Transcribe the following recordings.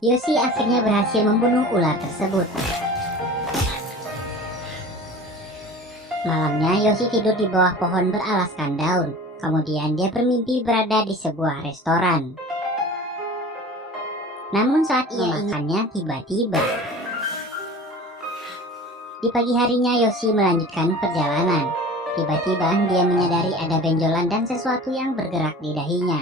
Yoshi akhirnya berhasil membunuh ular tersebut. Malamnya Yoshi tidur di bawah pohon beralaskan daun. Kemudian dia bermimpi berada di sebuah restoran. Namun saat ia makannya, tiba-tiba di pagi harinya Yoshi melanjutkan perjalanan. Tiba-tiba dia menyadari ada benjolan dan sesuatu yang bergerak di dahinya.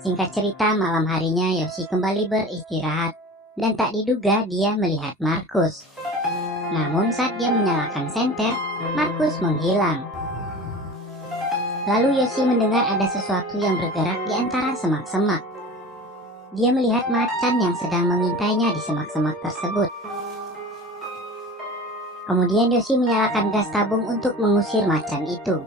Singkat cerita, malam harinya Yoshi kembali beristirahat dan tak diduga dia melihat Markus. Namun saat dia menyalakan senter, Markus menghilang. Lalu Yoshi mendengar ada sesuatu yang bergerak di antara semak-semak. Dia melihat macan yang sedang mengintainya di semak-semak tersebut. Kemudian Yoshi menyalakan gas tabung untuk mengusir macan itu.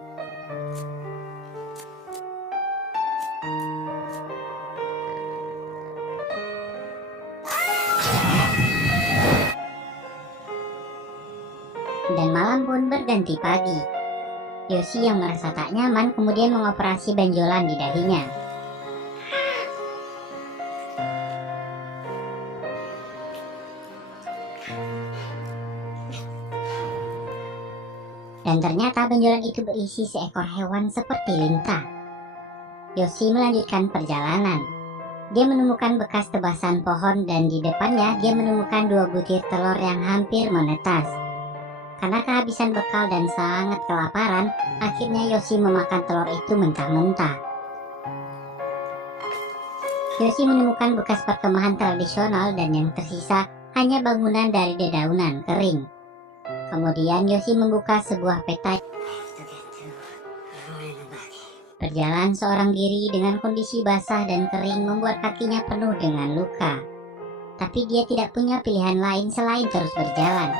Dan malam pun berganti pagi. Yoshi yang merasa tak nyaman kemudian mengoperasi benjolan di dahinya. Dan ternyata benjolan itu berisi seekor hewan seperti lintah. Yoshi melanjutkan perjalanan. Dia menemukan bekas tebasan pohon dan di depannya dia menemukan 2 butir telur yang hampir menetas. Karena kehabisan bekal dan sangat kelaparan, akhirnya Yoshi memakan telur itu mentah-mentah. Yoshi menemukan bekas perkemahan tradisional dan yang tersisa hanya bangunan dari dedaunan kering. Kemudian Yoshi membuka sebuah peta. Berjalan seorang diri dengan kondisi basah dan kering membuat kakinya penuh dengan luka. Tapi dia tidak punya pilihan lain selain terus berjalan.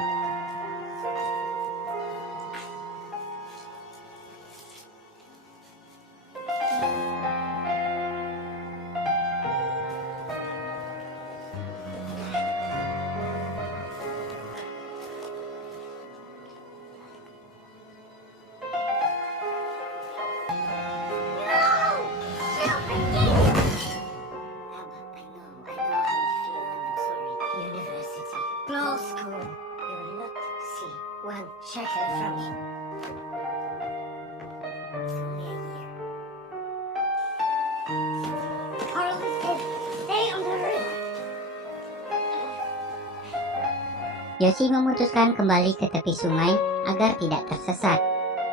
Yoshi memutuskan kembali ke tepi sungai agar tidak tersesat.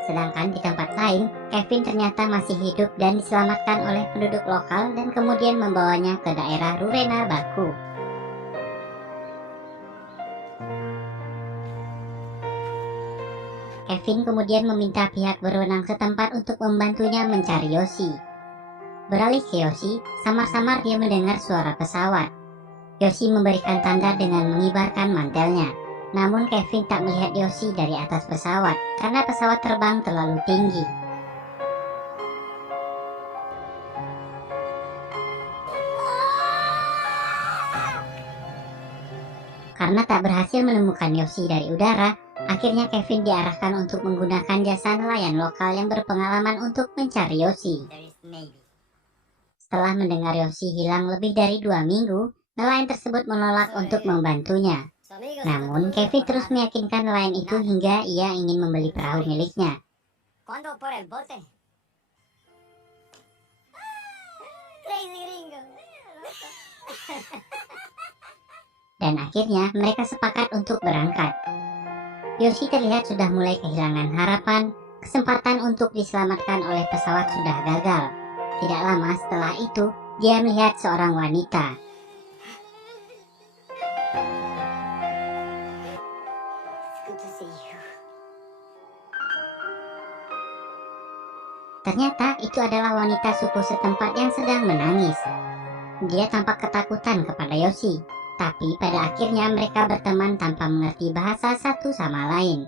Sedangkan di tempat lain, Kevin ternyata masih hidup dan diselamatkan oleh penduduk lokal dan kemudian membawanya ke daerah Rurena Baku. Kevin kemudian meminta pihak berwenang setempat untuk membantunya mencari Yoshi. Beralih ke Yoshi, samar-samar dia mendengar suara pesawat. Yoshi memberikan tanda dengan mengibarkan mantelnya. Namun Kevin tak melihat Yoshi dari atas pesawat karena pesawat terbang terlalu tinggi. Karena tak berhasil menemukan Yoshi dari udara, akhirnya Kevin diarahkan untuk menggunakan jasa nelayan lokal yang berpengalaman untuk mencari Yoshi. Setelah mendengar Yoshi hilang lebih dari 2 minggu, nelayan tersebut menolak untuk membantunya. Namun Kevin terus meyakinkan nelayan itu hingga ia ingin membeli perahu miliknya. Dan akhirnya mereka sepakat untuk berangkat. Yoshi terlihat sudah mulai kehilangan harapan, kesempatan untuk diselamatkan oleh pesawat sudah gagal. Tidak lama setelah itu, dia melihat seorang wanita. Ternyata itu adalah wanita suku setempat yang sedang menangis. Dia tampak ketakutan kepada Yoshi, tapi pada akhirnya mereka berteman tanpa mengerti bahasa satu sama lain.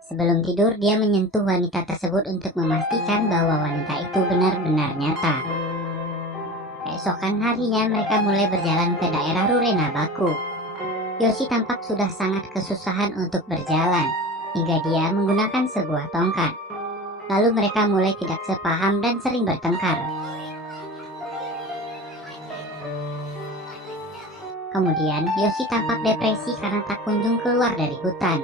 Sebelum tidur, dia menyentuh wanita tersebut untuk memastikan bahwa wanita itu benar-benar nyata. Keesokan harinya mereka mulai berjalan ke daerah Rurena Baku. Yoshi tampak sudah sangat kesusahan untuk berjalan, hingga dia menggunakan sebuah tongkat. Lalu mereka mulai tidak sepaham dan sering bertengkar. Kemudian Yoshi tampak depresi karena tak kunjung keluar dari hutan.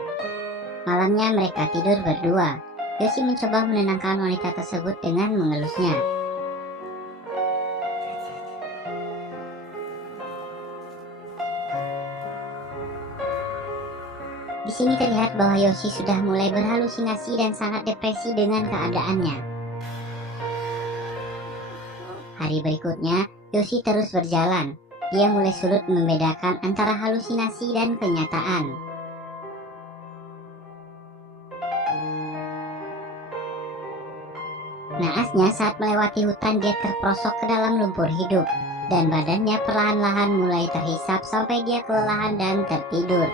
Malamnya mereka tidur berdua. Yoshi mencoba menenangkan wanita tersebut dengan mengelusnya. Di sini terlihat bahwa Yoshi sudah mulai berhalusinasi dan sangat depresi dengan keadaannya. Hari berikutnya, Yoshi terus berjalan. Dia mulai sulit membedakan antara halusinasi dan kenyataan. Naasnya, saat melewati hutan dia terperosok ke dalam lumpur hidup, dan badannya perlahan-lahan mulai terhisap sampai dia kelelahan dan tertidur.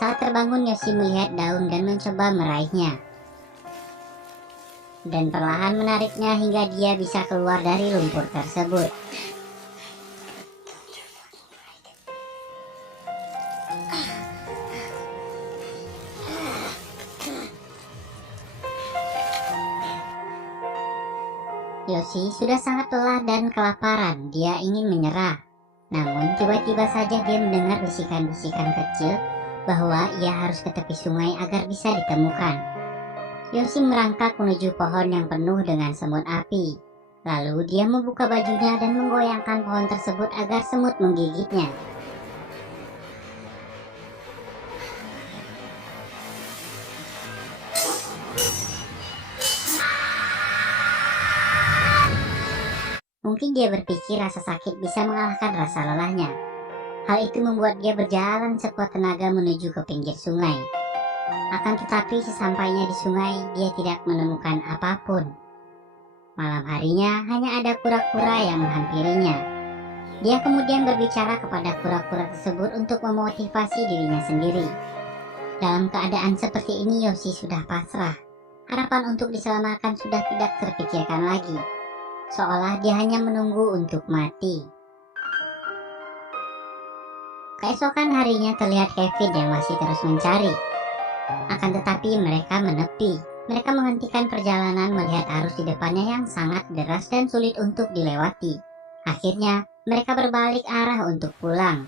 Saat terbangun, Yoshi melihat daun dan mencoba meraihnya, dan perlahan menariknya hingga dia bisa keluar dari lumpur tersebut. Yoshi sudah sangat lelah dan kelaparan. Dia ingin menyerah. Namun tiba-tiba saja dia mendengar bisikan-bisikan kecil bahwa ia harus ke tepi sungai agar bisa ditemukan. Yoshi merangkak menuju pohon yang penuh dengan semut api. Lalu dia membuka bajunya dan menggoyangkan pohon tersebut agar semut menggigitnya. Mungkin dia berpikir rasa sakit bisa mengalahkan rasa lelahnya. Hal itu membuat dia berjalan sekuat tenaga menuju ke pinggir sungai. Akan tetapi sesampainya di sungai, dia tidak menemukan apapun. Malam harinya hanya ada kura-kura yang menghampirinya. Dia kemudian berbicara kepada kura-kura tersebut untuk memotivasi dirinya sendiri. Dalam keadaan seperti ini, Yoshi sudah pasrah. Harapan untuk diselamatkan sudah tidak terpikirkan lagi. Seolah dia hanya menunggu untuk mati. Keesokan harinya terlihat Kevin yang masih terus mencari. Akan tetapi mereka menepi. Mereka menghentikan perjalanan melihat arus di depannya yang sangat deras dan sulit untuk dilewati. Akhirnya mereka berbalik arah untuk pulang.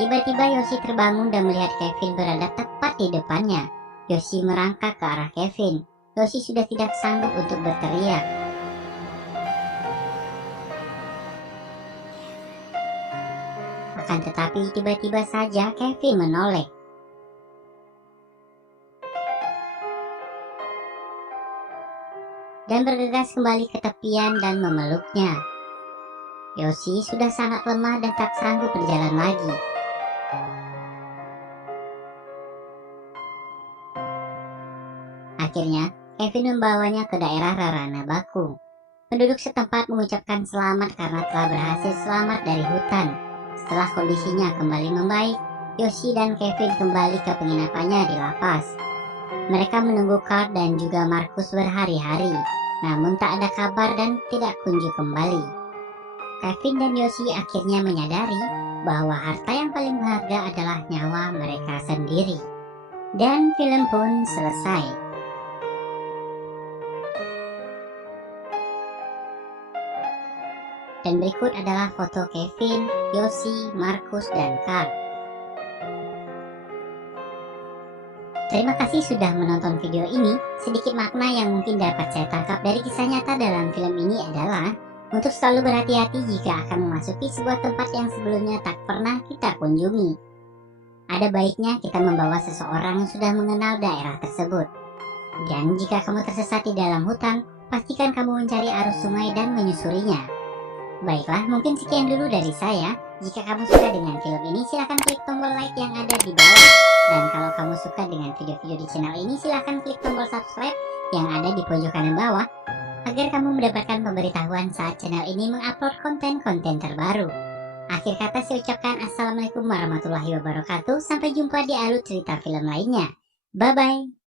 Tiba-tiba Yoshi terbangun dan melihat Kevin berada tepat di depannya. Yoshi merangkak ke arah Kevin. Yoshi sudah tidak sanggup untuk berteriak. Akan tetapi tiba-tiba saja Kevin menoleh. Dan bergegas kembali ke tepian dan memeluknya. Yoshi sudah sangat lemah dan tak sanggup berjalan lagi. Akhirnya, Kevin membawanya ke daerah Rarana Baku. Penduduk setempat mengucapkan selamat karena telah berhasil selamat dari hutan. Setelah kondisinya kembali membaik, Yoshi dan Kevin kembali ke penginapannya di lapas. Mereka menunggu Carl dan juga Marcus berhari-hari, namun tak ada kabar dan tidak kunjung kembali. Kevin dan Yoshi akhirnya menyadari bahwa harta yang paling berharga adalah nyawa mereka sendiri. Dan film pun selesai. Dan berikut adalah foto Kevin, Yoshi, Marcus, dan Carl. Terima kasih sudah menonton video ini. Sedikit makna yang mungkin dapat saya tangkap dari kisah nyata dalam film ini adalah untuk selalu berhati-hati jika akan memasuki sebuah tempat yang sebelumnya tak pernah kita kunjungi. Ada baiknya kita membawa seseorang yang sudah mengenal daerah tersebut. Dan jika kamu tersesat di dalam hutan, pastikan kamu mencari arus sungai dan menyusurinya. Baiklah, mungkin sekian dulu dari saya. Jika kamu suka dengan film ini, silahkan klik tombol like yang ada di bawah. Dan kalau kamu suka dengan video-video di channel ini, silahkan klik tombol subscribe yang ada di pojok kanan bawah, agar kamu mendapatkan pemberitahuan saat channel ini mengupload konten-konten terbaru. Akhir kata saya ucapkan Assalamualaikum warahmatullahi wabarakatuh. Sampai jumpa di alur cerita film lainnya. Bye-bye.